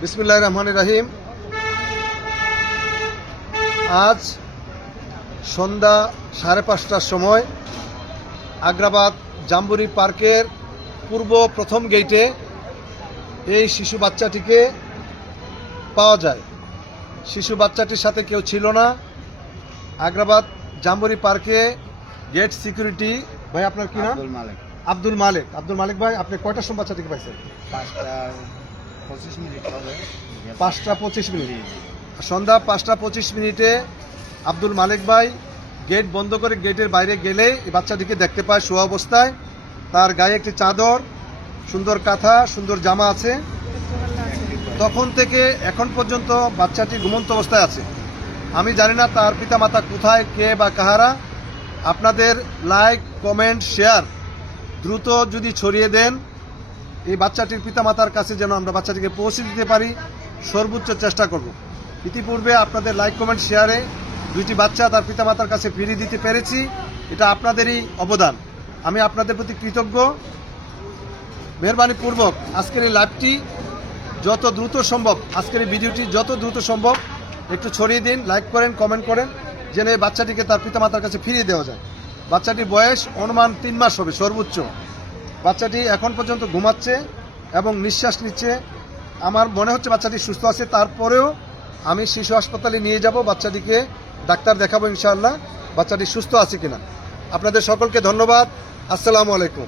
বিসমিল্লাহির রহমানির রহিম। আজ সন্ধ্যা 5:30টার সময় আগ্রাবাদ জাম্বুরি পার্কের পূর্ব প্রথম গেটে এই শিশু বাচ্চাটিকে পাওয়া যায়। শিশু বাচ্চাটির সাথে কেউ ছিল না। আগ্রাবাদ জাম্বুরি পার্কে গেট সিকিউরিটি ভাই, আপনার কি নাম? আব্দুল মালিক। আব্দুল মালিক ভাই, আপনি কয়টার সময় বাচ্চাটিকে পাইছেন? 5:25 সন্ধ্যা 5:25 আব্দুল মালিক ভাই গেট বন্ধ করে গেটের বাইরে গেলে এই বাচ্চাটিকে দেখতে পায় শোয়া অবস্থায়। তার গায়ে একটি চাদর, সুন্দর কাঁথা, সুন্দর জামা আছে। তখন থেকে এখন পর্যন্ত বাচ্চাটি ঘুমন্ত অবস্থায় আছে। আমি জানি না তার পিতামাতা কোথায়, কে বা কাহারা। আপনাদের লাইক, কমেন্ট, শেয়ার দ্রুত যদি ছড়িয়ে দেন, এই বাচ্চাটির পিতামাতার কাছে যেন আমরা বাচ্চাটিকে পৌঁছে দিতে পারি, সর্বোচ্চ চেষ্টা করব। ইতিপূর্বে আপনাদের লাইক, কমেন্ট, শেয়ারে 2টি বাচ্চা তার পিতামাতার কাছে ফিরিয়ে দিতে পেরেছি। এটা আপনাদেরই অবদান। আমি আপনাদের প্রতি কৃতজ্ঞ। মেহরবানিপূর্বক আজকের এই লাইভটি যত দ্রুত সম্ভব, আজকের এই ভিডিওটি যত দ্রুত সম্ভব একটু ছড়িয়ে দিন, লাইক করেন, কমেন্ট করেন, যেন এই বাচ্চাটিকে তার পিতামাতার কাছে ফিরিয়ে দেওয়া যায়। বাচ্চাটির বয়স অনুমান 3 মাস হবে সর্বোচ্চ। বাচ্চাটি এখন পর্যন্ত ঘুমাচ্ছে এবং নিঃশ্বাস নিচ্ছে। আমার মনে হচ্ছে বাচ্চাটি সুস্থ আছে। তারপরেও আমি শিশু হাসপাতালে নিয়ে যাব, বাচ্চাটিকে ডাক্তার দেখাবো ইনশাআল্লাহ বাচ্চাটি সুস্থ আছে কিনা। আপনাদের সকলকে ধন্যবাদ। আসসালামু আলাইকুম।